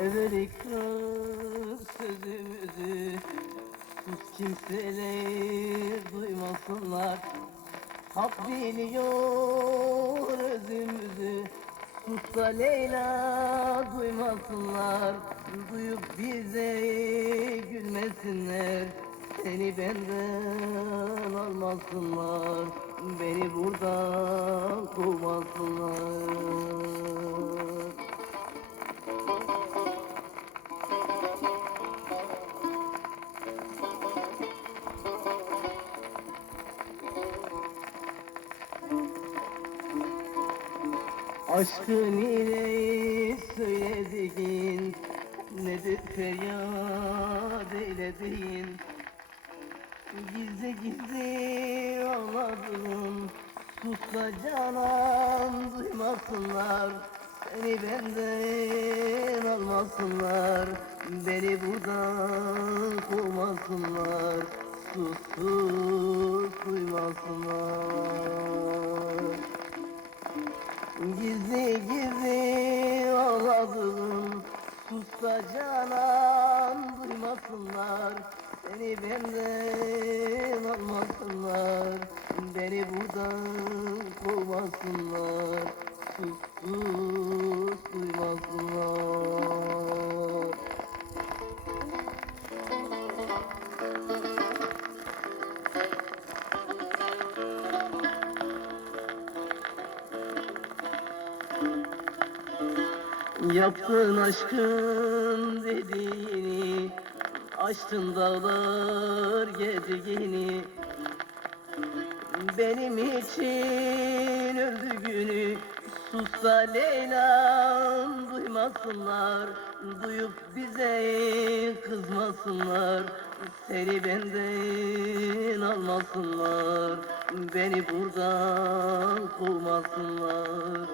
Everik sözümüzü Sus kimseler duymasınlar. Hak biliyor özümüzü Sus da Leyla duymasınlar. Duyup bize gülmesinler Seni benden almasınlar Aşkın ile söylediğin Nedir feryat eylediğin Gizli gizli ağladım Sus da canan duymasınlar. Seni benden almasınlar Beni buradan kovmasınlar. Sus sus duymasınlar Gizli gizli ağladım. Sus canan duymasınlar. Seni benden almasınlar. Beni buradan kovmasınlar Yaptın aşkın dediğini Açtın dağlar gediğini Benim için öldüğünü Sus da Leyla'm duymasınlar. Duyup bize kızmasınlar Seni benden almasınlar. Beni buradan kovmasınlar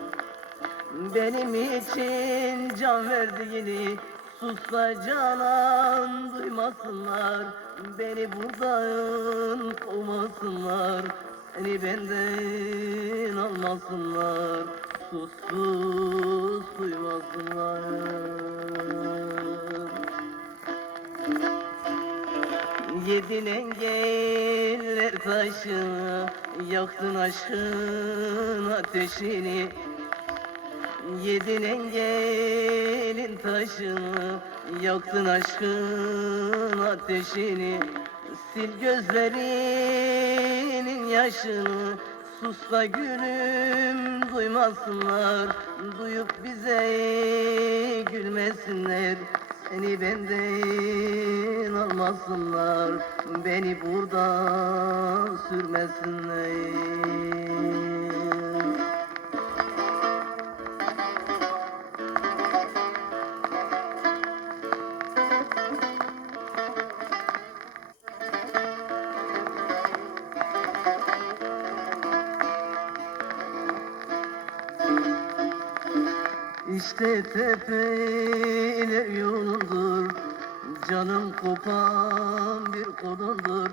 benim için can verdiğini Susla canan duymasınlar Beni buradan kovmasınlar. Seni benden almasınlar Sus sus duymasınlar. Yedin engeller taşını Yaktın aşkın ateşini Yedin engelin taşını Yaktın aşkın ateşini. Sil gözlerinin yaşını Sus da gülüm duymasınlar. Duyup bize gülmesinler Seni benden almasınlar. Beni buradan sürmesinler İşte tepeler yolundur Canım kopan bir kolundur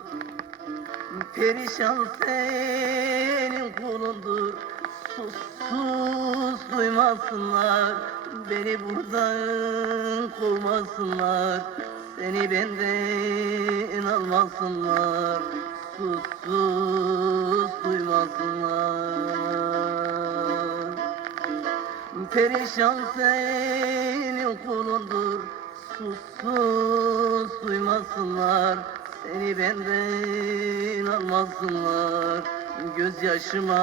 Perişan senin kulundur Sus sus duymasınlar Beni buradan kovmasınlar. Seni benden almasınlar Sus sus duymasınlar Perişan senin kulundur. Sus sus duymasınlar. Seni benden almasınlar. Gözyaşıma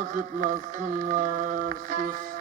akıtmasınlar Sus